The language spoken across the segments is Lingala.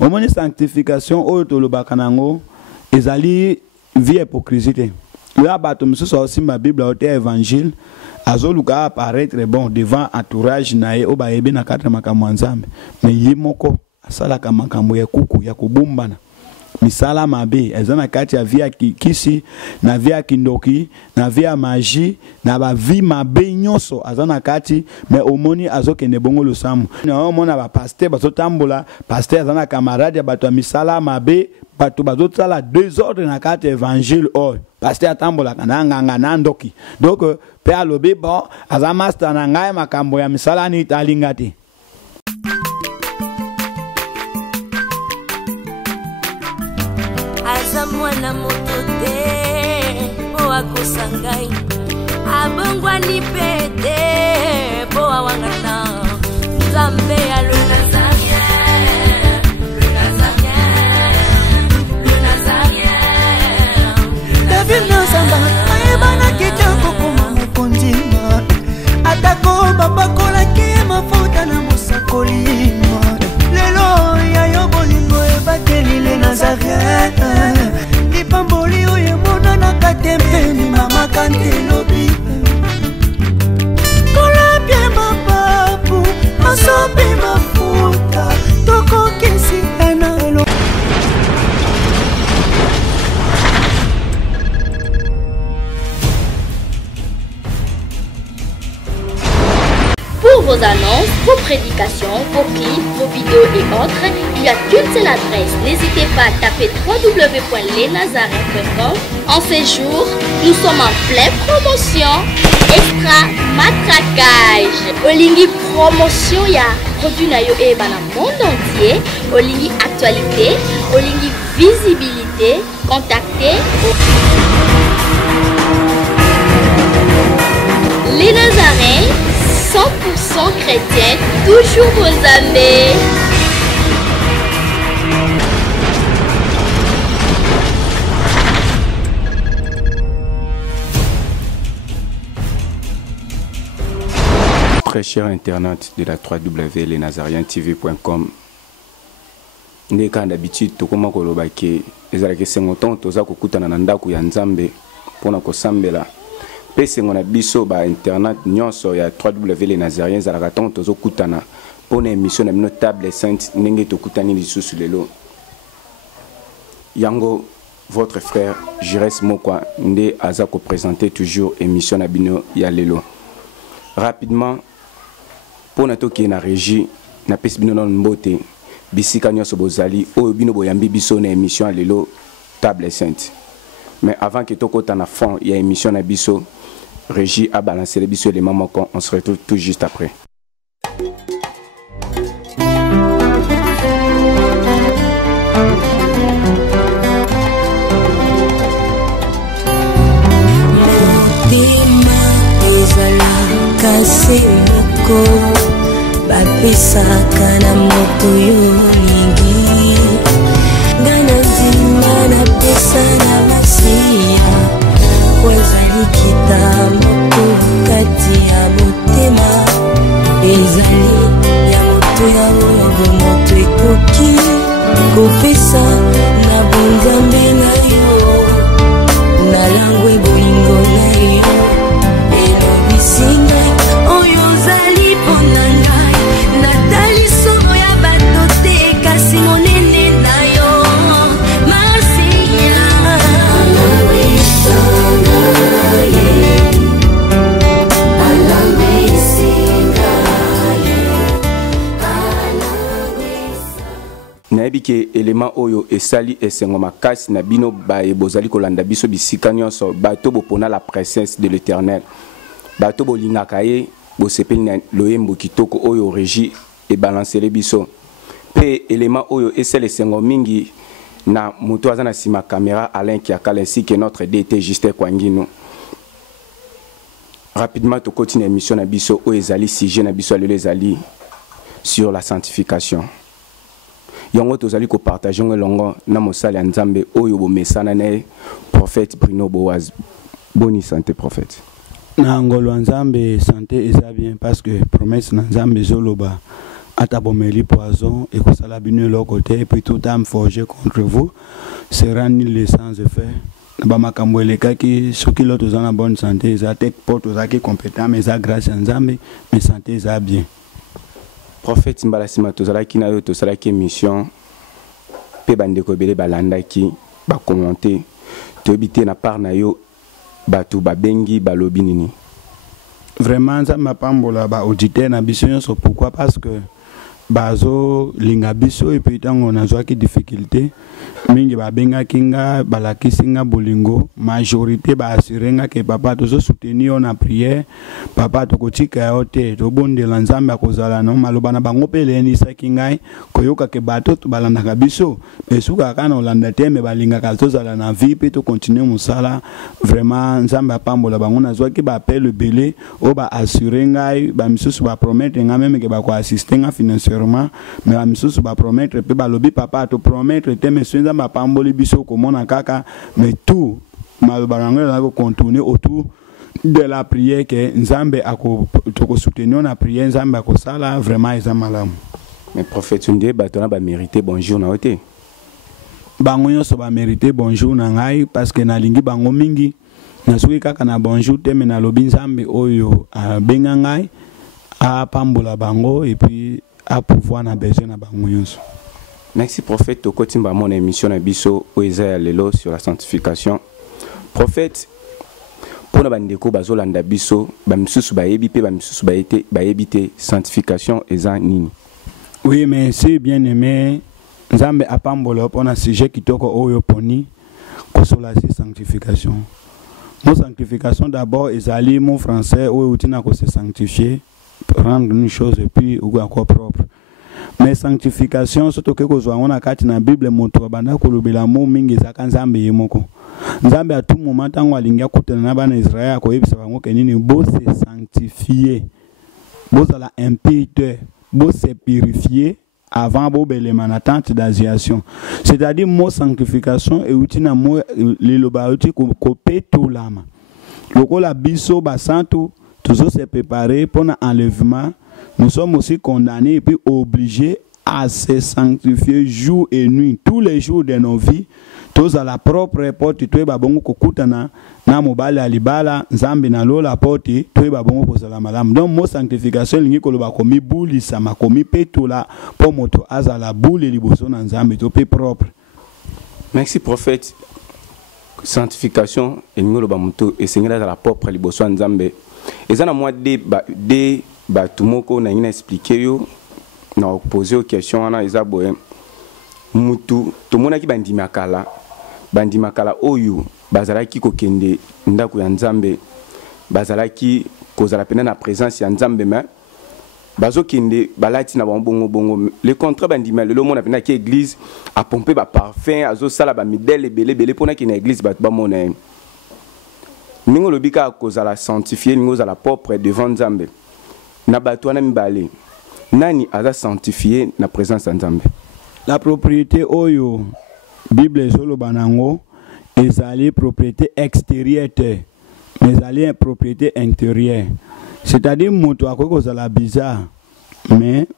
au moins sanctification au tolobaka nango ezali vie hypocrisie. Là bato mususu aussi ma Bible au évangile azoluka apparaître bon devant entourage nae o bayebi na katra makambo nzambe mais yimoko asala makambo ya kuku ya kubumbana misala mabe ezana kati ya via kisi na via kindoki na via magie na ba vie mabe nyonso azana kati mais omoni azokende bongo losamu na omona ba pasteur bazotambola pasteur azana camarade ya bato misala mabe bato bazotala désordre na kati évangile o pasteur atambola kana nganga na ndoki donc pe alobi bon azama master na ngai makambo ya misala ni talingati. Mwana moto te po akosangai abongwa ni pete po awangata Nzambe ya le Nazarien, le Nazarien, le Nazarien. David Nzamba ayebana kitoko kuma mukondima atako babakolaki mafuta na mosakolima lelo ya yo bolingo ebateli le Nazarien. Pamboli oye mona na katempeni mama kantelobi kola pie mapapu masopi mafuta toko kesi enalo. Pour vos annonces, vos prédications, vos clips, vos vidéos et autres, il y a qu'une seule adresse. N'hésitez pas à taper www.lesnazarins.com. En ces jours, nous sommes en pleine promotion. Extra matraquage. Olingi promotion ya produit na yo eba na monde entier. Olingi actualité, olingi visibilité. Contactez les Nazarins. 100% chrétien, toujours vos amis. Très cher internaute de la 3W lesnazarientv.com. Ndeka d'habitude tokoma koloba ke ezalaki sengoton toza kokutana na ndako ya Nzambe pona kosambela. Pese ngona biso ba internet nyonso ya 3W les Nazariens zalaka ton tozo kutana pona émission na bino table sainte ndenge tokutani lisusu lelo. Yango votre frère Jires Mokwa nde aza ko présenter toujours émission na bino ya lelo. Rapidement pona toki na régie na pese bino non mbote bisika nyonso bozali oyo bino boyambi biso na émission ya lelo table sainte. Mais avant que tokota na fond il y a émission na biso Régie a balancé les bisous et les mamans. On se retrouve tout juste après. Kitambo kati ya motema ezali ya moto ya oyo moto ekoki kopesa na bonzambe na yo na langwe bolingo na yo elobisinga oyo ozali mpona ngai natali solo ya bato te kasi monene na yo masiya nayebi ke élément oyo esali esengo makasi na bino baye bozali kolanda biso bisika nyonso bato bopona la présence de l'Éternel bato bolingaka ye bosepeli na loyembo kitoko oyo régie ebalancele biso pe élément oyo esali esengo mingi na moto aza na sima caméra Alain Kiakala ainsi que notre DT Justin Kwangino. Rapidement to continue émission na biso oyo ezali sujet na biso alelo ezali sur la sanctification. Yango tozali ko partager ngelongo na mosali ya Nzambe oyo bomesana na prophète Bruno Boaz. Bonne santé prophète. Na ngolo Nzambe santé eza bien parce que promesse na Nzambe zoloba atabomeli poison et que ça l'a bino l'autre côté et puis tout âme forgé contre vous sera nul et sans effet. Bamakambo eleka ki soki l'autre ont en bonne santé, ça tête porte aux qui compétent mais ça grâce à Nzambe mais santé ça bien. Prophète Mbalasima tozala ki na yo tozala ki émission pe bandeko belé balanda ki ba commenter to bité na part na yo batu ba bengi ba lobi nini. Vraiment ça m'a pambola ba auditeur na biso nyonso pourquoi parce que bazo linga biso et puis tango na zwa ki difficulté mingi ba benga kinga balakisinga bolingo majorité ba assurenga ke papa tozo soutenir on a prière papa tokotika yote to bondela Nzambe akozala no maloba na bango peleni sakingai koyoka ke bato to balanda ka biso besuka kana olanda teme balinga ka tozala na vie pe to continuer musala vraiment Nzambe apambola bango na zwa ki ba appel belé o ba assurenga ba misusu ba promettre nga même ke ba ko assister nga financièrement mais ba misusu ba promettre pe ba lobi papa to promettre teme senza ma pamboli biso komona kaka mais tout malbarango na ko contourner autour de la prière que Nzambe ako to soutenir na prière Nzambe ako sala vraiment ezamalamu. Mais prophète Ndé batona ba mériter bonjour na oté. Bango nyonso ba mériter bonjour na ngai parce que na lingi bango mingi na soki kaka na bonjour teme na lobi Nzambe oyo benga ngai a pambola bango et puis à pouvoir na besoin na bango nyonso. Merci prophète Tokotimba mon émission na biso Oeza lelo sur la sanctification. Prophète pour na bandeko bazolanda biso ba misusu ba yebi pe ba misusu ba yebite sanctification eza nini. Oui merci bien aimé Nzambe apambola pour na sujet kitoko oyo poni kosola si sanctification. Mon sanctification d'abord ezali mon français oyo utina ko se sanctifier rendre une chose et puis ou encore propre. Mais sanctification surtout que kozwa on a kati na Bible moto banda kolobela mo mingi zaka Nzambe yemoko. Nzambe à tout moment tango alinga kutana na bana Israël ko yebisa bango ke nini bo se sanctifier. Bo la impure, bo se purifier avant bo belema na tente d'asiation. C'est-à-dire mot sanctification et utina mo liloba uti ko peto lama. Loko la biso ba santo toujours se préparer pour l'enlèvement. Nous sommes aussi condamnés et puis obligés à se sanctifier jour et nuit, tous les jours de nos vies. Tous à la propre porte, tu es babongo kokutana, na mobile alibala, Nzambe na lola porte, tu es babongo kozala malam. Donc, mo sanctification, lingi koloba komi bouli sama, komi petula, pour moto azala bouli liboso na Nzambe, tu es propre. Merci prophète. Sanctification, et nous le bamuto, et Seigneur à la propre liboso na Nzambe. Et ça, moi, des batumoko na ina expliqué yo, na poser aux questions, na isaboye. Mutu, to mona ki bandimakala oyo, bazalaki kokende, ndaku ya Nzambe, bazalaki kozala pena na présence ya Nzambe, mais bazo kende, balati na bongo. Le contrat bandima, le monde a venu à l'église, a pompé ba parfum, a zo sala ba midele, belé, pona ki na église, ba mona. Ningo lobika kozala sanctifié, ningo za la propre devant Nzambe. Na batwana mibale. Nani aza sanctifié na présence de Nzambe. La propriété oyo Bible solo banango ezali propriété extérieure mais ezali une propriété intérieure. C'est-à-dire moto akoko za la bizarre mais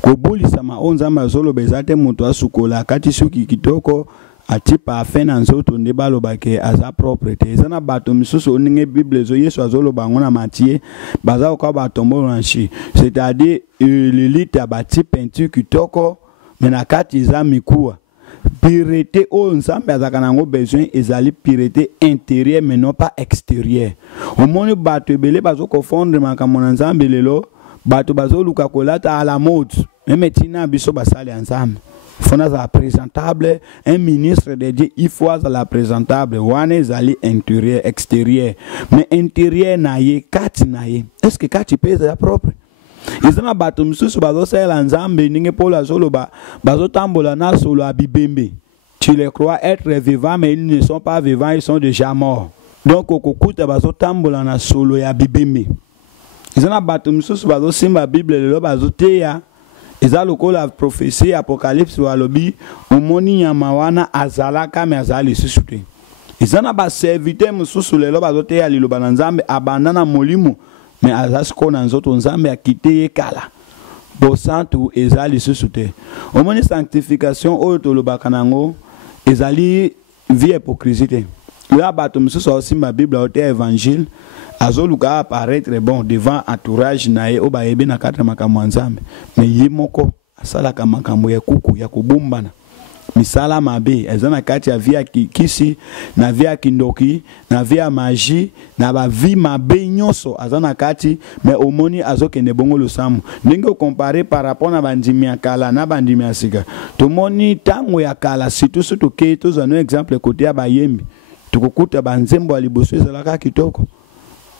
kobulisa ma onzamba solo bezate moto asukola kati suki kitoko ati parfait na nzoto nde balobake aza propriété ezana bato misusu oninge Bible zo Yesu azoloba ngo na Matthieu baza ko batombo ranchi c'est-à-dire l'élite abati peinture kitoko mais na kati eza mikuwa pureté o Nzambe azaka nango besoin ezali pureté intérieure mais non pas extérieure. Omoni bato ebele bazo confondre makambo na Nzambe lelo bato bazo luka kolata à la mode même tina biso basali Nzambe. Il faut être présentable, un ministre de Dieu, il faut être présentable. Wane zali intérieur, extérieur. Mais intérieur naye, kati naye. Est-ce que kati pèse la propre? Ils ont battu msusu bazo sela Nzambe ninge pola solo bazo tambola na solo abibembe. Tu les crois être vivants mais ils ne sont pas vivants, ils sont déjà morts. Donc okokuta bazo tambola na solo ya bibembe. Ils ont battu msusu bazo simba Bible lelo bazo teya. Eza lokola prophétie apocalypse walobi omoni nyama wana azalaka me azali susute. Eza na ba serviteur mususu lelo bazote ya liloba na Nzambe abandana molimo me azasko na nzoto Nzambe akite ye kala. bosantu ezali susute omoni sanctification oyo tolobaka nango ezali vie hypocrisie là bato misusu osimba bible ote évangile azoluka apparaître bon devant entourage naye o bayebi na kata makambo nzambe mais ye moko asalaka makambo ya kuku ya kubumbana misala mabe ezana kati ya via kisi na via kindoki na via magie na ba vie mabe nyonso azana kati mais omoni azokende bongo losamu ndenge comparer par rapport na bandimi ya kala na bandimi ya sika tomoni tango ya kala surtout ke tozana exemple côté ya bayembi tukukuta banzembo aliboso ezalaka kitoko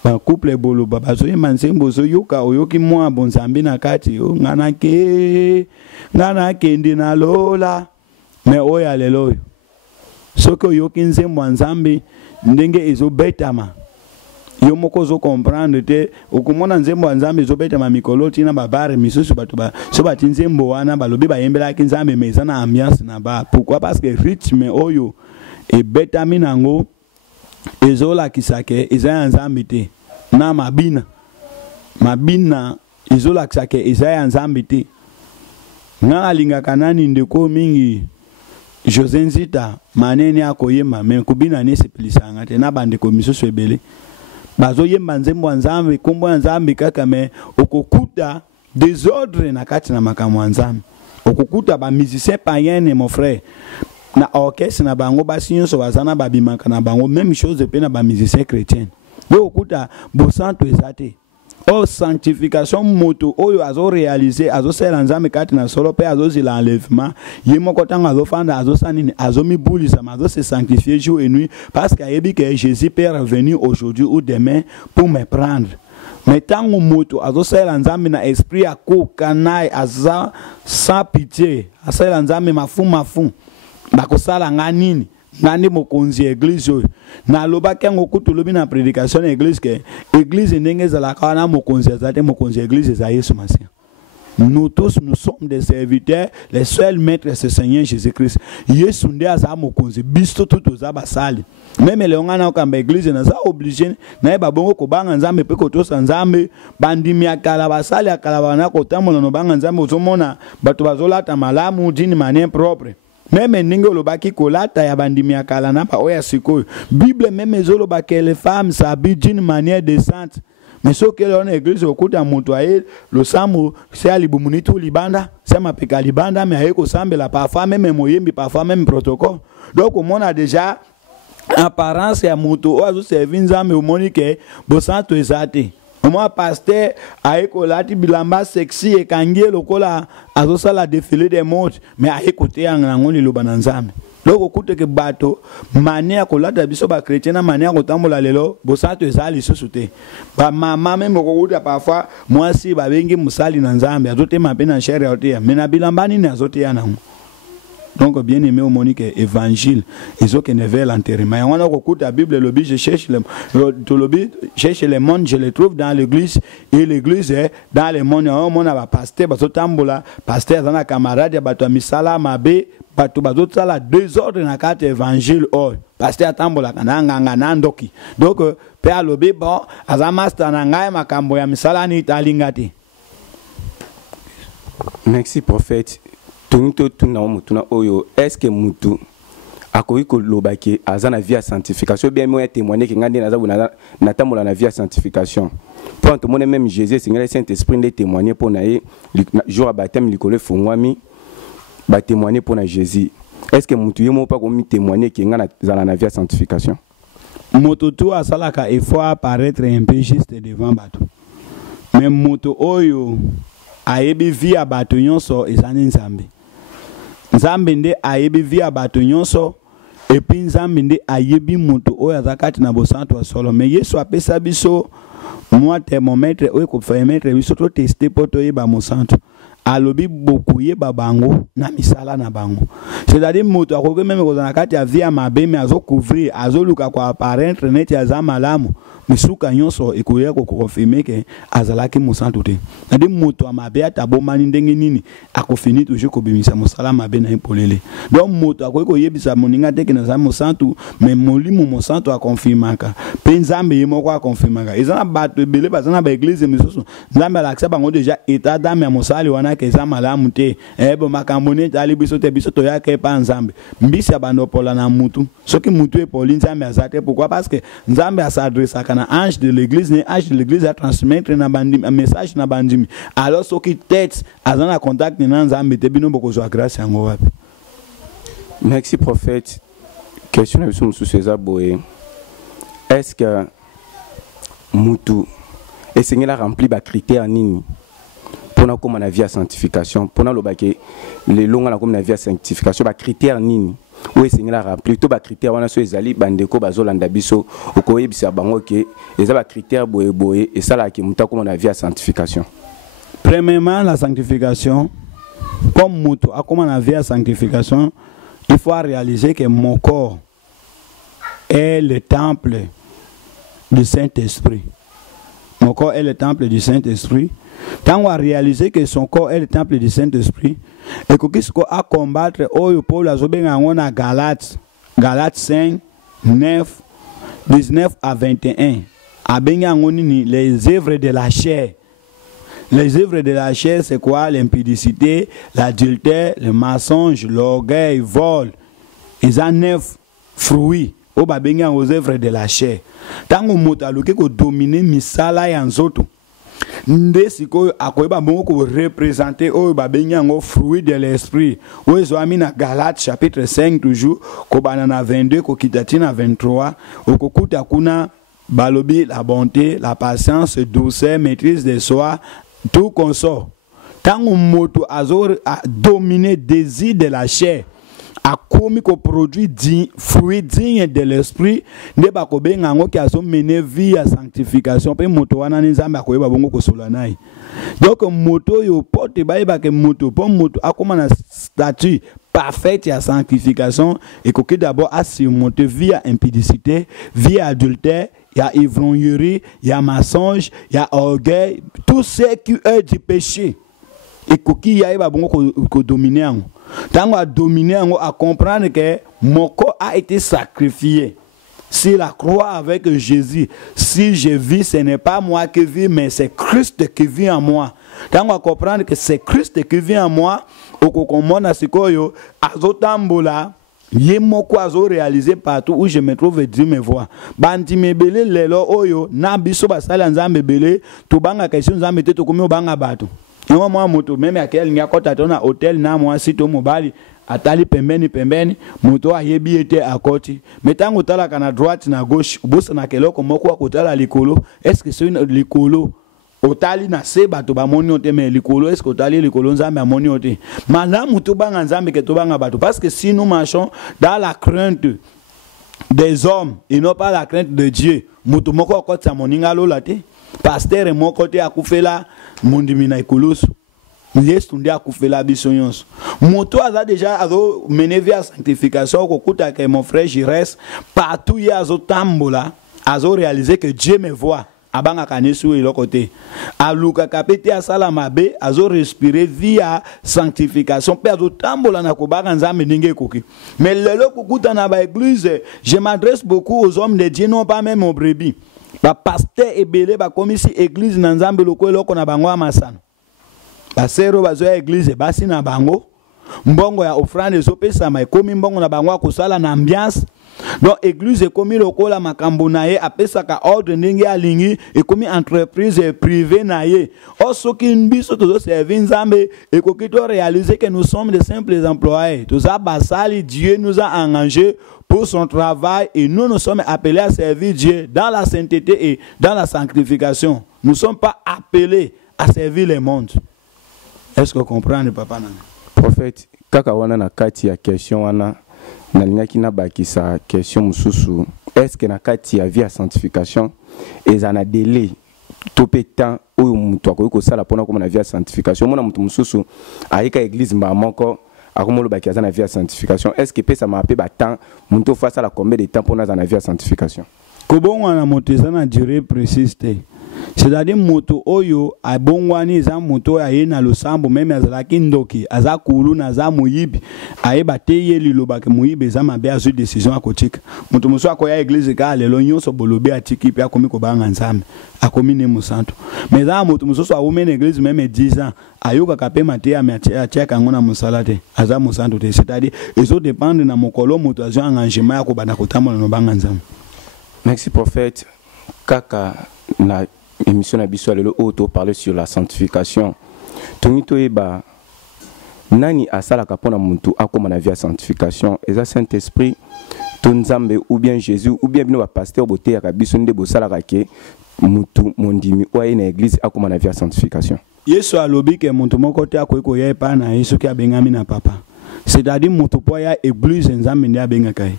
ba couple bolo baba zo manzembo zo yoka oyoki mwa bonzambi na kati o ngana ke ndina lola mais oya lelo soki oyoki nzembo nzambi ndenge ezobetama yo moko zo comprendre te okomona nzembo nzambi ezobetama mikolo tina babare misusu bato ba so bati nzembo wana balobi bayembelaki nzambe mais eza na ambiance na ba pourquoi parce que rythme oyo ebetami nango ezolakisake eza ya nzambi te na mabina ezolakisake eza ya nzambi te nga alingaka nani ndeko mingi José Nzita manene akoyemba me kubina nesepelisanga te na bandeko misusu ebele bazoyemba nzembo nzambe kombo nzambe kaka me okokuta désordre na kati na makambo nzambe okokuta ba musicien païen mon frère na orchestre na bango basi nyonso bazana babimaka na bango même chose pe na ba musicien chrétien donc okuta bosanto ezate o sanctification moto oyo azo réaliser azo sela nzambe kati na solo pe azo zila enlèvement yemoko tango azo fanda azo sanini azo mibulisa azo se sanctifier jour et nuit parce qu'ayebi que Jésus peut revenir aujourd'hui ou demain pour me prendre. Mais tango moto azo sela nzambe na esprit ya kokanaï aza sans pitié asela nzambe mafu bakosala nganini ngani mokonzi église na loba kengo kutulobi na prédication église ke église ndenge zalaka na mokonzi azate mokonzi église za Yesu Masia. Nous tous nous sommes des serviteurs, les seuls maîtres c'est Seigneur Jésus-Christ. Yesu nde aza mokonzi biso tuto za basali. Même les ngana okamba église na za obligé na ba bongo ko banga nzambe pe ko tosa nzambe bandimi akala basali akala bana ko tamola no banga nzambe ozomona bato bazolata malamu dini manière propre. Même ningo lobaki kolata ya bandimi ya kala na pa oya sikoyo Bible même ezolobaki les femmes s'habillent d'une manière décente mais ce que l'on église okuta moto aye le samu c'est alibumuni tout libanda c'est ma peka libanda mais aye ko sambela parfois même moyembi parfois même protocole donc on a déjà apparence ya moto o azo servir nzambe o monike bosanto ezate moi pasteur aeko lati bilamba sexy et kangie lokola azosa la défilé des modes mais aeko te yango liloba na nzambe loko kute ke bato mania ko lata biso ba chrétien na mania ko tambola lelo bosanto ezali susu ba mama même ko kuta parfois moi si ba bengi musali na nzambe azote mape na chere yote mais na bilamba nini azote yana donc bien aimé au monique évangile ils ont qu'une vers l'enterrement et on a recours la Bible le je cherche les mondes je les trouve dans l'église et l'église est dans les mondes on a pasteur bato tambola pasteur dans la camarade bato misala mabe bato bato sala désordre na carte évangile oh pasteur tambola kananga nandoki donc père lobi bon azamasta na ngai makambo ya misala ni talingati. Merci prophète. Tuna oyo est-ce que mutu akoki kolobaki azana via sanctification bien moi témoigner que ngandi na tamola na via sanctification pour tout monde même Jésus Seigneur Saint-Esprit de témoigner pour na jour à baptême likole fongwami ba témoigner pour na Jésus est-ce que mutu yemo pas comme témoigner que ngana zana na via sanctification moto tu asalaka il faut apparaître un peu juste devant bato mais moto oyo ayebi via bato nyonso ezani nzambe nzambe nde ayebi via bato nyonso et puis nzambe nde ayebi moto oyo azakati na bosanto wa solo mais Yesu apesa biso moi thermomètre oyo ko permettre biso to tester poto yeba mosanto alobi beaucoup yeba bango na misala na bango c'est-à-dire moto akoki même ko na kati ya via mabe mais azo couvrir azo luka ko apparaître net ya za malamu mais suka nyonso ekoya ko confirmer que azalaki mosantu te na de moto amabe atabomani ndenge nini akofini toujours ko bimisa mosala mabe na epolele donc moto akoki koyebisa moninga te ke na za mosantu mais molimo mosantu akonfirmaka pe nzambe ye moko akonfirmaka ezana bato ebele bazana ba église misusu nzambe alakisa bango déjà état d'âme ya mosali wana ke eza malamu te bo makambo ne tali biso te biso toyaka epa nzambe mbisi ya bandopola na mutu soki mutu epoli nzambe aza te pourquoi parce que nzambe asadresaka na ange de l'église ne ange de l'église a transmettre na bandimi un message na bandimi alors soki tête aza na contact na nzambe te bino bokozwa grâce yango wapi. Merci prophète. Question na biso mosusu eza boye, est-ce que mutu esengela rempli ba critère nini pona koma na vie ya sanctification pona lobake le longa na koma na vie ya sanctification ba critère nini ou esengela rempli to ba critère wana so ezali bandeko bazolanda biso okoyebisa bango ke eza ba critère boye boye esala ke muta koma na vie ya sanctification. Premièrement, la sanctification, comme mutu akoma na vie ya sanctification, il faut réaliser que mon corps est le temple du Saint-Esprit. Mon corps est le temple du Saint-Esprit. Quand on a réalisé que son corps est le temple du Saint-Esprit, et qu'il a combattre, Paul a dit Galates 5, 9, 19 à 21. Les œuvres de la chair. Les œuvres de la chair, c'est quoi? L'impudicité, l'adultère, le mensonge, l'orgueil, le vol. Ils ont 9 fruits aux œuvres de la chair. Tant que vous avez dominé misala ya nzoto, ndesiko akoyeba bongo représenter aux fruits de l'esprit. Aux amis na Galates chapitre 5 toujours, ko banana 22 ko kitatina 23, okokuta kuna balobi la bonté, la patience, douceur, maîtrise de soi, tout consort. Tant que moto a dominé désir de la chair, a commis qu'on produit fruits dignes de l'esprit, ne ba ko bengango ki azo mener vie à sanctification pe moto wana nzambe akoyeba bongo ko solanai. Donc moto yo porte ba yeba ke moto po moto akoma na statut parfaite à sanctification et que d'abord à surmonter via impudicité, via adultère, il y a ivrognerie, il y a mensonge, il y a orgueil, tout ce qui est du péché. Et qu'il y a beaucoup dominer. Tant qu'on dominer, on a comprendre que mon corps a été sacrifié. Si la croix avec Jésus, si je vis, ce n'est pas moi qui vis, mais c'est Christ qui vit en moi. Tant qu'on comprendre que c'est Christ qui vit en moi, au commande à ce que azotambola. Yemoko azo réalisé partout où je me trouve Dieu me voit. Bandi mebele lelo oyo na biso basala nzambe bele to banga question nzambe te to komi obanga bato. Yo mwa moto même akel nyakota tona hotel na mwa sito mobali atali pembeni moto ayebi ete akoti. Metango tala kana droite na gauche bosa na keloko moko akotala likolo. Est-ce que c'est likolo? Otali na se bato ba moni ote mais likolo est-ce que otali likolo nzambe amoni ote malamu to banga nzambe ke to banga bato parce que si nous marchons dans la crainte des hommes et non pas la crainte de Dieu moto moko okotsa moninga lola te pasteur moko te akufela mondimi na ikoloso yesu ndi akufela biso nyonso moto aza déjà azo mener vers sanctification kokuta ke mon frère Jires partout ya azo tambola azo réaliser que Dieu me voit abanga kanesu elokote aluka kapete asala mabe azo respirer via sanctification pe azo tambola na kobaka nzambe ndenge koki mais lelo kukuta na ba église je m'adresse beaucoup aux hommes de Dieu non pas même aux brebis ba pasteur ebele ba komisi église na nzambe loko eloko na bango amasana ba sero bazo ya église basi na bango mbongo ya offrande zopesa ma ekomi mbongo na bango akosala na ambiance. Donc église ekomi lokola makambo na ye apesaka ordre ndenge alingi ekomi entreprise privée na ye osoki biso tozo servir nzambe ekoki to réaliser que nous sommes de simples employés toza basali Dieu nous a engagés pour son travail et nous sommes appelés à servir Dieu dans la sainteté et dans la sanctification. Nous ne sommes pas appelés à servir le monde. Est-ce que vous comprenez papa nana? Prophète kaka wana na kati ya question wana nalingaki na bakisa question mususu est-ce que na kati ya vie ya sanctification ezana délai topé temps oyo mutu akoki kosala pona koma na vie ya sanctification mona mutu mususu ayika église mba moko akomolo bakiaza na vie ya sanctification est-ce que pesa mape ba temps mutu face à la combien de temps pona za na vie ya sanctification? kobongwa na moto eza na durée précise te. C'est-à-dire moto oyo abongwani eza moto aye na losambo même azalaki ndoki aza kulu na za muyibi ayeba te ye liloba ke muyibi eza mabe azu décision akotika moto moso akoya église ka lelo nyonso bolobi atiki pe akomi kobanga nzambe akomi ne musanto mais za moto moso so awume na église même 10 ans ayoka kape mate ya acheka ngona musala te aza musanto te. C'est-à-dire ezo dépendre na mokolo moto azu engagement ya kobana kotambola no banga nzambe. Merci prophète. Kaka na émission na biso lelo auto parler sur la sanctification. Tongito eba nani asala kapona muntu akoma na via sanctification eza Saint-Esprit tonzambe ou bien Jésus ou bien bino ba pasteur boté ya biso nde bosala kake mutu mondimi oye na église akoma na via sanctification. Yesu alobi ke muntu moko te akoyeko ye pa na Yesu ki abengami na papa. C'est-à-dire mutu po ya église nzambe ndi abengaka ye.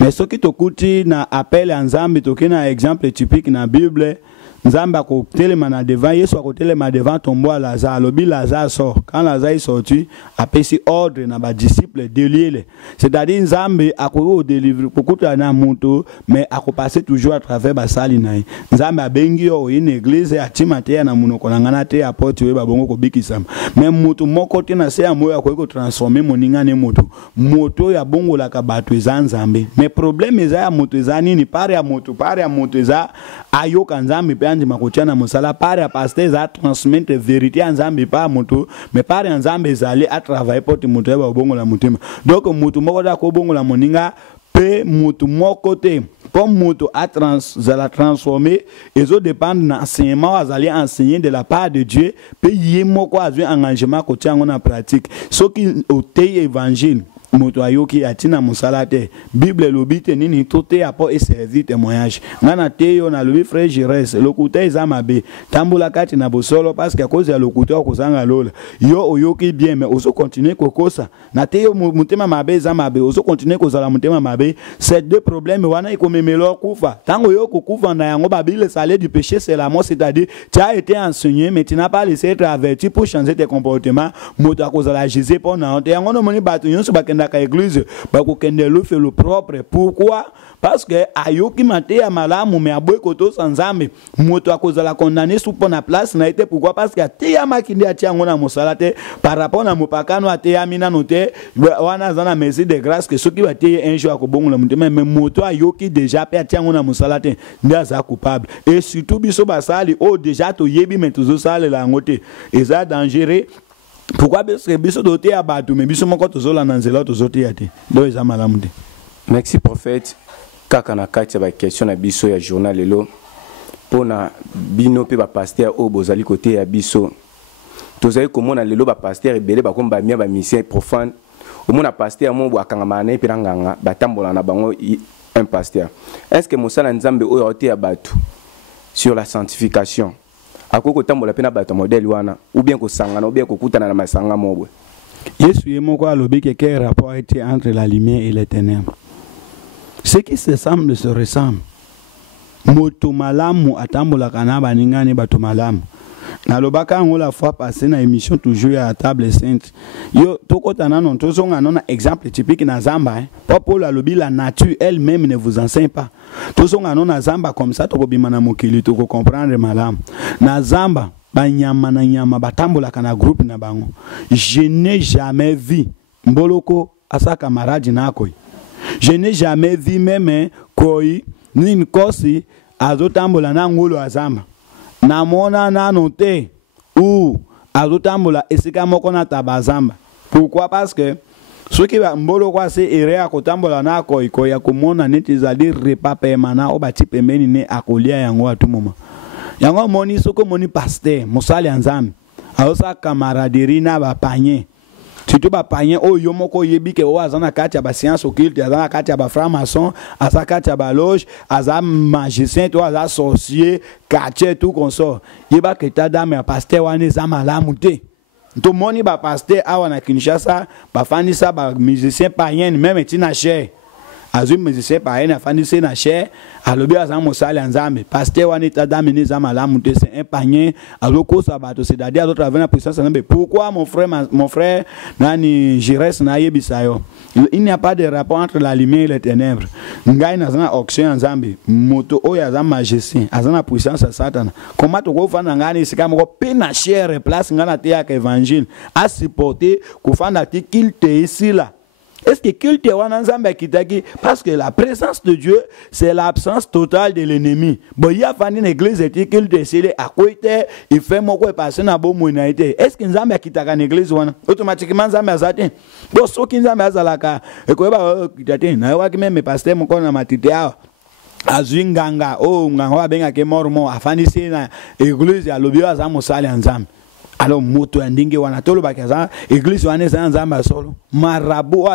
Mais soki tokuti na appel à nzambe toki na exemple typique na Bible nzambe akotelema na devant Yesu akotelema devant tombeau à Lazare lobi Lazare sort quand Lazare est sorti apesi ordre na ba disciple délier. C'est-à-dire nzambe akoko délivrer pokuta na moto mais akopasser toujours à travers ba sali na ye nzambe abengi yo une église ya Timothée na munoko ngana te apporte we ba bongo ko bikisama mais moto moko te na se ya moyo akoko transformer moninga ne moto ya bongo la ka bato eza nzambe mais problème eza ya moto eza nini pare ya moto eza ayoka nzambe pe andi makotiana musala pare ya pasteur za transmettre vérité en nzambe pa moto mais pare ya nzambe ezali à travailler pour moto ba bongo la mutima donc moto moko da ko bongo la moninga pe moto moko te pour moto à transformer et autres dépendent d'enseignement azali enseigner de la part de Dieu pe yemoko azu engagement kotiango na pratique ce qui au évangile moto ayoki atina musalate Bible lobite nini tote apo et servir témoignage ngana teyo na lobi frère Jires lokuta ezamabe tambula kati na bosolo parce que à cause ya lokuta okozanga lola yo oyoki bien mais oso continuer kokosa na teyo mutema mabe ezamabe oso continuer kozala mutema mabe ces deux problèmes wana ikomemelo kufa tango yo kokufa na yango babile salé du péché c'est la mort c'est-à-dire tu as été enseigné mais tu n'as pas laissé être averti pour changer tes comportements moto akozala giser pour na te yango no moni batu nyonso bakenda ka église bako kende lo fait le propre pourquoi parce que ayoki mate ya malamu me aboy koto sanzambe moto akozala condamné sous pona place na été pourquoi parce que te ya makindi atiango na mosalate par rapport na mopakano ate ya mina note wana zana merci de grâce que ceux qui va te un jour akobongola mutema mais moto ayoki déjà pe atiango na mosalate ndaza coupable et surtout biso basali o déjà to yebi mais tuzo sale la ngote eza dangereux. Pourquoi parce que biso doté à bateau mais biso moko tozola na nzela tozoté yate do eza malamu te. Merci prophète. Kaka na kati ba question na biso ya journal lelo pona bino pe ba pasteur o bozali côté ya biso tozali komona lelo ba pasteur ebele ba komba mia ba mission profane omona pasteur mo akanga mana pe nganga batambola na bango un pasteur. Est-ce que mosala nzambe o yoté ya bateau sur la sanctification akoko tambola pena bato modèle wana ou bien ko sangana ou bien ko kutana na masanga mobwe Yesu yemoko alobi que quel rapport était entre la lumière et les ténèbres. Ce qui se semble se ressemble. Moto malamu atambola kana baningani bato malamu. Na lobaka ngo la fois passée na émission toujours à table sainte. Yo tokotana non tozonga non exemple typique na zamba Paul alobi la nature elle-même ne vous enseigne pas. Tozonga non na zamba comme ça tokobima na mokili toko comprendre malamu. Na zamba banyama na nyama batambola kana groupe na bango. Je n'ai jamais vu mboloko asa camarade na koi. Je n'ai jamais vu même koi ni nkosi azotambola na ngolo azamba. Namona na noté ou azotambola esika moko na tabazamba. Pourquoi? Parce que ceux qui va mbolo kwa se ere akotambola na ko ya komona neti zali repas permanent obati pembeni ne akolia yango à tout moment. Yango moni soko moni pasteur musali anzambe. Aosa camaraderie na ba panier. Surtout ba panier o yomoko yebi ke o azana kati ya ba science occulte, azana kati ya ba franc-maçon, azana kati ya ba loge, azana magicien, to azana sorcier, quartier tout consort. Yeba ke ta dame ya pasteur wane za malamu te. To moni ba pasteur awa na Kinshasa, ba fanisa ba musicien païen même tina cher. azui musicien pareil na fandisi na cher alobi azan mosali nzambe pasteur wani tadami ni zama la monter c'est un panier aloko sabato c'est-à-dire d'autres avec la puissance nzambe. Pourquoi mon frère nani Jires na yebisayo? Il n'y a pas de rapport entre la lumière et les ténèbres. Ngai na zana auction nzambe moto oya azan magicien azan la puissance à Satan. Comment to go fanda ngani sika moko pe na cher place ngana te ya évangile à supporter ko fanda ti kilte ici là. Est-ce que culte wana nzambe kitaki parce que la présence de Dieu c'est l'absence totale de l'ennemi. Bon il y a fani l'église et culte c'est à côté il fait moko passer na bo monaité. Est-ce que nzambe kitaka l'église wana automatiquement nzambe azate. Bon so ki nzambe azalaka e ko ba kitate na wa ki même pasteur moko na matite a azwinganga o nganga benga ke mormo afani na église ya lobio azamo sale nzambe. Alors moto ndinge wana tolo bakaza église wana za nzamba solo marabu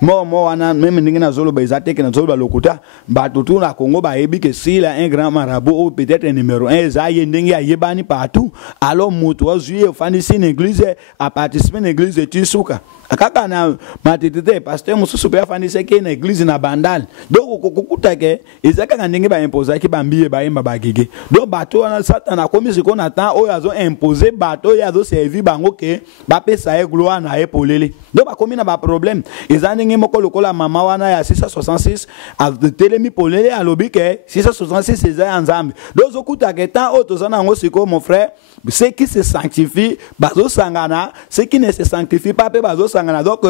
mo wana même ndinge na zolo ba izateke na zolo ba lokuta ba tutu na Congo ba yebi que s'il a un grand marabout ou peut-être un numéro 1 za ndinge ya yebani partout. Alors moto ozuye fani si église a participer à l'église de Tisuka akaka na matete pasteur mususu pe fani se ke na église na bandal donc kokuta ke ezaka ndinge ba imposer ki bambiye ba yemba ba gege donc bato na Satan a commis ce qu'on attend o yazo imposer bato yazo servi bango ke ba pesa e gloire na e polele donc ba komi na ba problème ezandingi moko lokola mama wana ya 666 a telemi polele alobi ke 666 eza nzambe donc okuta ke tant o tozana ngo siko mon frère ceux qui se sanctifient bazo sangana ceux qui ne se sanctifient pas pe bazo sangana donc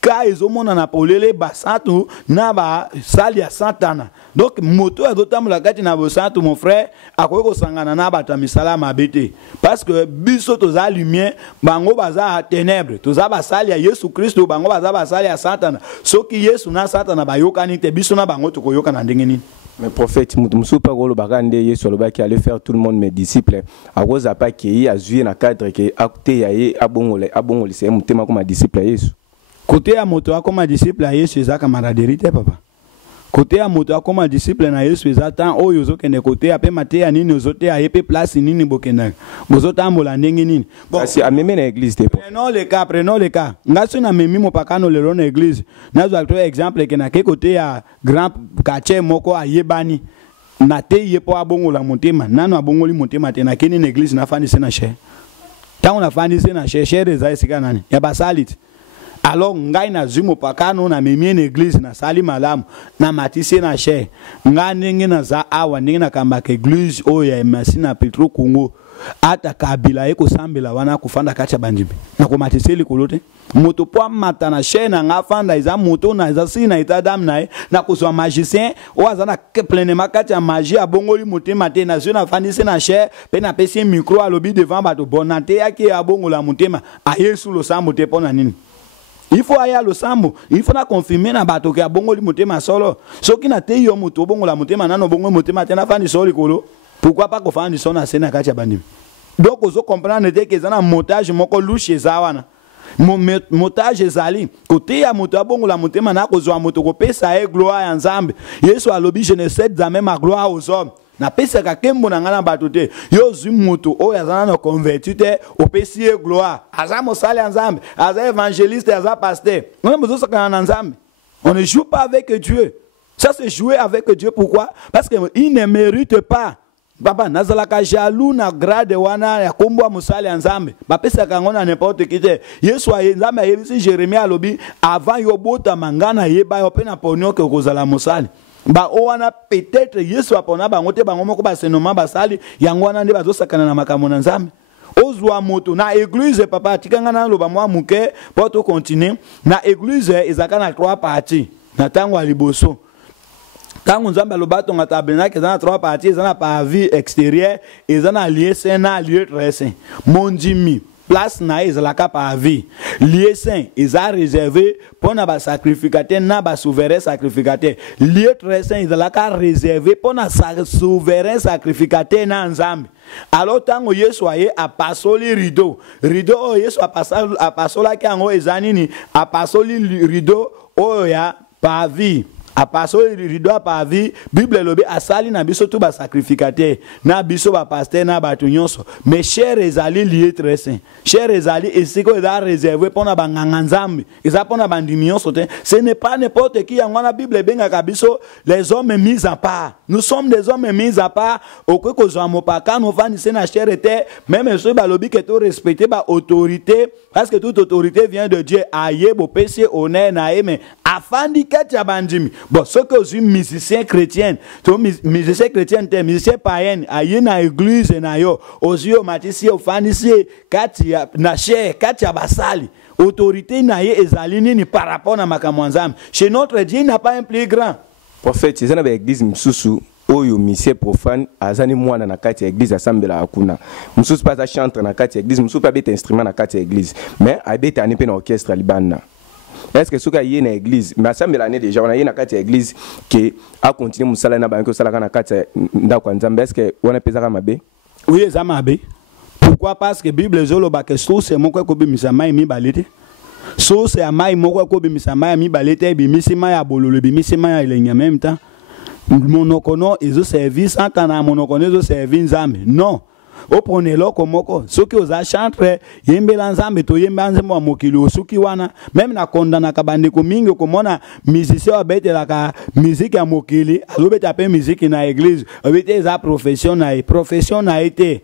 ka ezomona na polele basatu na ba sali ya Satan donc moto azotamula kati na bosatu mon frère akoki kosangana na bato misala mabete parce que biso toza lumière bango baza ténèbres toza basali ya Yesu Kristo bango baza basali ya Satan soki Yesu na Satan bayokani te biso na bango tokoyokana ndenge nini. Mais prophète Moussoupa Golo Bagande Yesu Aloba qui allait faire tout le monde mes disciples a cause pas qui a joué dans cadre que acté yaé abongole c'est mutema comme disciple Yesu. Côté à moto comme disciple Yesu za camaraderie te papa. Côté à moto comme disciple na Yesu za tant o yozo kende côté ape maté ya nini ozote a yepe place nini bokenda. Bozota mbola ndenge nini. Bon si a même na église te. Prenons le cas. Ngaso na memi mo pakano le ron église. Nazo acteur exemple que na ke côté ya grand quartier moko a yebani. Na te yepo abongola motema. Nano abongoli motema te na keni na église na fani se na cher. Tant on a fani se na cher za esika nani. Ya basalit. Alors ngai na zumo pakano na memi na église na sali malamu na matise na cher nga ndenge na za awa ndenge na kamba ke église oya masina Petro Congo ata kabila eko sambela wana kufanda kacha bandimi na ko matise likolo te moto po mata na cher na nga fanda iza moto na iza sina ita dam na ko so magicien o azana pleinement kacha magie abongoli motema te na zo na fandise na cher pe na pesi micro alobi devant bato bonate yake abongola motema a Yesu lo sambo te pona nini. Il faut aller au sambo, il faut confirmer na bato ke abongoli motema solo. Soki na te yo moto bongola motema nano bongo motema te na fandi solo kolo. Pourquoi pas ko fandi sona sena kacha bandimi. Donc ozo comprendre te ke zana montage moko louche zawana. Montage ezali côté ya moto bongola motema na ko zo moto ko pesa e gloire ya nzambe. Yesu alobi je ne cède jamais ma gloire aux hommes. Na pesa ka kembo na ngana bato te yo zu moto o yazana na converti te o pesi e gloire aza mosali nzambe aza évangéliste aza pasteur on besoin ça na nzambe on ne joue pas avec Dieu ça c'est jouer avec Dieu pourquoi parce que il ne mérite pas baba nazalaka jaloux na grade wana ya kombo mosali nzambe ba pesa ka ngona n'importe qui te Yesu nzambe yebisi Jérémie alobi avant yo bota mangana yeba yo pe na ponyo ke kozala mosali ba owana peut-être Yesu apona bango te bango moko ba senoma basali yango wana nde bazosakana na makambo na nzambe ozwa moto na église papa tikanga na loba mwa muke poto continuer na église ezaka na 3 parties na tango aliboso tango nzambe alobato nga tabernacle ezana 3 parties ezana parvis extérieur ezana lieu saint na lieu très saint mondimi place na ezalaka parvis lieu saint eza réservé pour na ba sacrificateur na ba souverain sacrificateur lieu très saint ezalaka réservé pour na souverain sacrificateur na nzambe. Alors tango Yesu aye apasoli rideau Yesu apasola kango ezanini apasoli rideau oya parvis à passo rido pa vie Bible lobi asali na biso tout ba sacrificateur na biso ba pasteur na ba nyonso mais cher ezali lié très saint cher ezali et c'est que ça réservé pour na ba nganzambe eza pour na ba nyonso te ce n'est pas n'importe qui en la Bible benga kabiso les hommes mis à part nous sommes des hommes mis à part au que ko mopaka nous vandi c'est na cher était même ceux ba lobi que to respecter ba autorité parce que toute autorité vient de Dieu aye bo péché honneur na mais afandi katia bandimi bon ce que je musicien chrétien to musicien chrétien te musicien païen aye na église na yo ozio matisi ofandisi katia na cher katia basali autorité na ye ezali nini par rapport na makamwanzam chez notre Dieu n'a pas un plus grand prophète c'est na église msusu oyo musicien profane azani mwana na kati ya église asambela akuna msusu pas a chanter na kati ya église msusu pas bet instrument na kati ya église mais abeta ani pe na orchestre libana est-ce que soka yé na église mais asambela ane déjà on a yé na kati ya église que a continuer musala na banko sala na kati ndako nzambe est-ce que on a pesaka mabe oui eza mabe pourquoi parce que bible zolo ba que source moko ko bimisa mai mi balete source ya mai moko ko bimisa mai mi balete bimisi mai ya bololo bimisi mai ya ilenya même temps monokono ezo service akana monokono ezo service nzambe non o prenez lo komoko soki oza chantre yembela nzambe to yemba nzambe wa mokili osuki wana même na kondana kabande ko mingi komona musicien abetela ka musique ya mokili azobeta pe musique na église obete za profession na été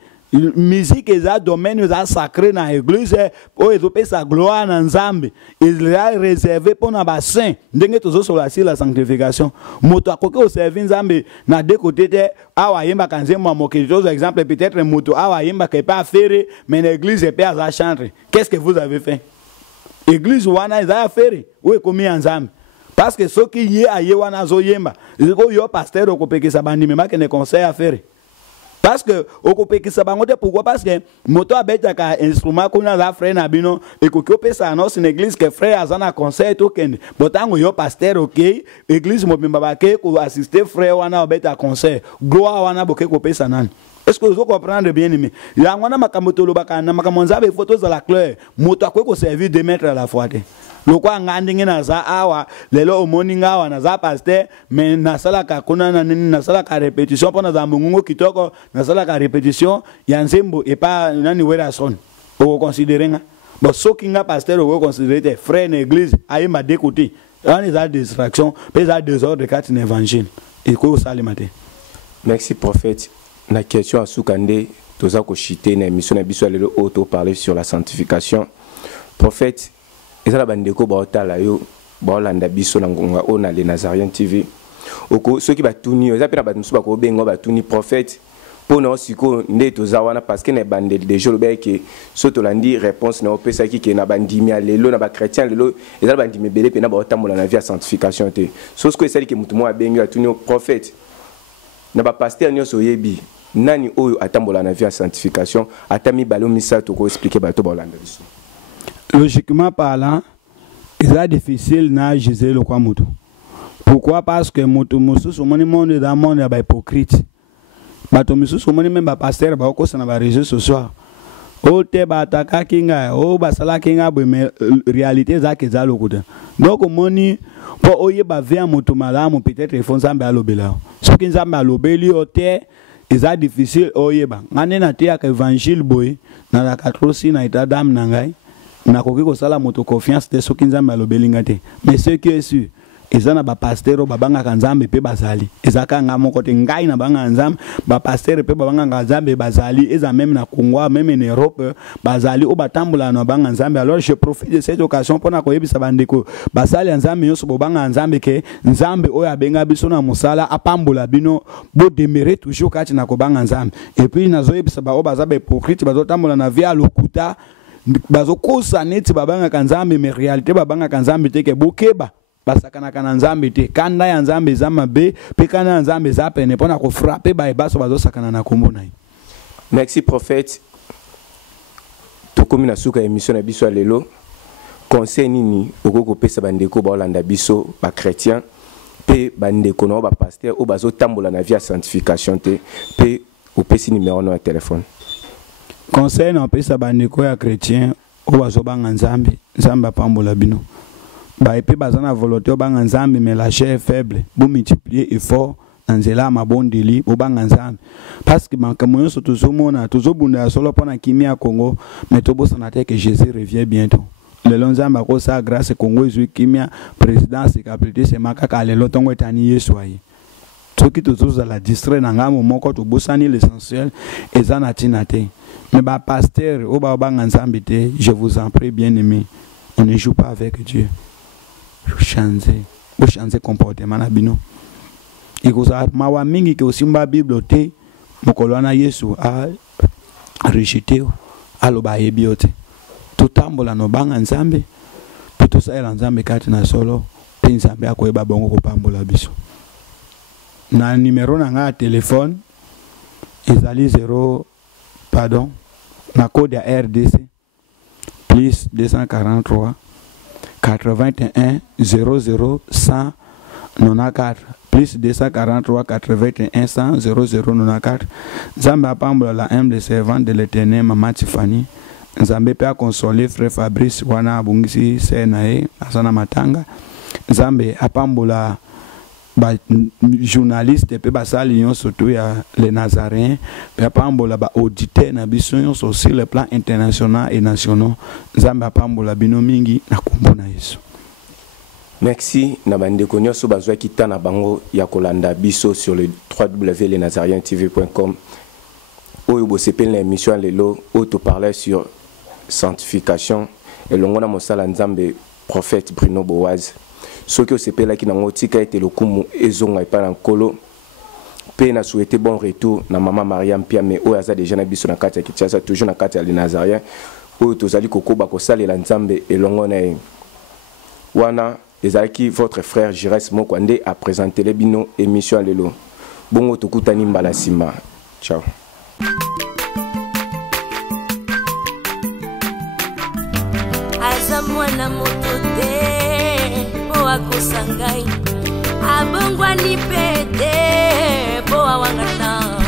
musique eza domaine eza sacré na église o ezope sa gloire na nzambe il est réservé pour na ba saint ndenge tozo sur la sanctification moto akoki o servir nzambe na deux côtés te awa yemba kanzemo a mokili tozo exemple peut-être moto awa yemba ke pas faire mais l'église peut à chanter qu'est-ce que vous avez fait église wana eza faire ou ekomi nzambe parce que soki ye aye wana zo yemba yo pasteur okopekisa bandimi make ne conseil à faire parce que okopekisa bango te pourquoi parce que moto abeta ka instrument kuna za frère na bino et ko pesa annonce une église que frère azana concert token botango yo pasteur OK église mo bimba ke ko assister frère wana obeta concert gloire wana boke ko pesa nani est-ce que vous comprenez bien aimé ya ngwana makamoto lobaka na makamonza be photos za la claire moto akwe servir 2 mètres à la fois te lokwa ngandingi na za awa lelo omoninga awa na za pasteur mais na sala ka kuna na nini na sala ka répétition pona za mungu kitoko na sala ka répétition ya nzembo et pas nani wera son o considérer nga bon soki nga pasteur o considérer te frère na église aye ma de côté on est à distraction mais à désordre kat na évangile et ko sala matin. Merci prophète. La question à Soukande, toza ko chité na émission na biso lelo auto parler sur la sanctification. Prophète, ezala bandeko ba otala yo ba olanda biso na ngonga ona le Nazarien TV. Oko ceux qui ba tuni, eza pena ba musu ba ko bengo ba tuni prophète. Pona siko nde toza wana parce que na bande de jolo be ke soto landi réponse na opesa ki ke na bandimi lelo na ba chrétien lelo ezala bandimi belé pena ba otambola na vie sanctification te. So ce que c'est que mutu mo abengi atuni prophète. Na ba pasteur nyonso yebi nani oyo atambola na vie sanctification atami balo misato ko expliquer bato bolanda biso. Logiquement parlant, c'est difficile na Jésus le quoi moto. Pourquoi parce que moto musu so moni monde dans monde ba hypocrite. Bato musu so moni même ba pasteur ba ko sana ba réseaux sociaux. O te ba ataka kinga o ba sala kinga bo mais réalité za ke za lokuta. Donc moni po oye ba via moto malamu peut-être il faut nzambe alobela. Ce qui nzambe alobeli o te c'est difficile oye ba. Ngane na te ak évangile boy na la katrosi na ita dam na ngai. Na koki ko sala moto confiance te soki nzambe alobelinga te mais ce qui est sûr ezana ba pasteur babanga kanzambe pe bazali ezaka nga moko te ngai na banga nzambe ba pasteur pe babanga nzambe bazali eza même na Congo même en Europe bazali o batambola na banga nzambe alors je profite de cette occasion pour na koyebisa bandeko basali nzambe yoso bobanga nzambe ke nzambe oyo abenga biso na musala apambola bino bo demeurer toujours kati na kobanga nzambe et puis nazoyebisa ba o bazabe hypocrite bazotambola na via lokuta bazo kosa neti babanga kanzambe mais réalité babanga kanzambe te ke bokeba basakana kana nzambe te kanda ya nzambe zama be pe kana nzambe za pene pona ko frapper ba baso bazo sakana na kombo na. Merci prophète. To komi na suka émission na biso lelo conseil nini okoko pesa bandeko ba olanda biso ba chrétien pe bandeko no ba pasteur o bazo tambola na vie sanctification te pe opesi numéro no téléphone. Conseil na pesa bandeko ya chrétien o bazobanga nzambe nzambe apambola bino ba epe bazana volonté ba nzambe mais la chair est faible bo multiplier effort nzela mabondeli bo ba nzambe parce que mankamoyo surtout mona toujours bunda solo pona kimia Congo mais to bosana te que Jésus revient bientôt le lonzamba ko sa grâce Congo ezui kimia présidence et capitale c'est makaka le lotongo etani Yesu ayi soki tozoza la distrait na ngamo moko to bosani l'essentiel ezana tinate mais ba pasteur o ba nzambe te je vous en prie bien aimé on ne joue pas avec Dieu changer comportement na bino ikoza mawa mingi ke osimba Bible te mokolo na Yesu a rejeté aloba yebiote tutambola no banga nzambe to saela nzambe kati na solo pe nzambe akoyeba bongo kopambola biso na numéro na nga téléphone ezali 0 pardon na code ya RDC plus 243 81 00 194 plus 243 81 100 0094 Nzambe apambola la humble servante de l'Éternel Maman Tiffany. Nzambe pe a consolé frère Fabrice wana abungisi senae asana matanga. Nzambe apambola ba journaliste pe basali yon surtout ya les Nazaréens pe apambola ba auditeur na biso yon sur le plan international et national. Nzambe apambola bino mingi na kombo na Yesu. Merci na bandeko nyonso bazwa kita na bango ya kolanda biso sur le www.lenazarientv.com. Oyo bosepeli na émission lelo oyo to parlait sur sanctification et longona mosala nzambe prophète Bruno Boaz. Soki osepela ki nango tika ete lokumu ezonga epa na nkolo pe na souhaité bon retour na maman Mariam Piame oyo aza déjà na biso na kati ya Kinshasa toujours na kati ya les Nazariens oyo tozali kokoba kosalela nzambe elongo na ye wana ezalaki votre frère Jires Mokwande a présenté les bino émission lelo bongo tokutani mbala sima ciao. Aza mwana moto te po akosangai abongwani pete po awangana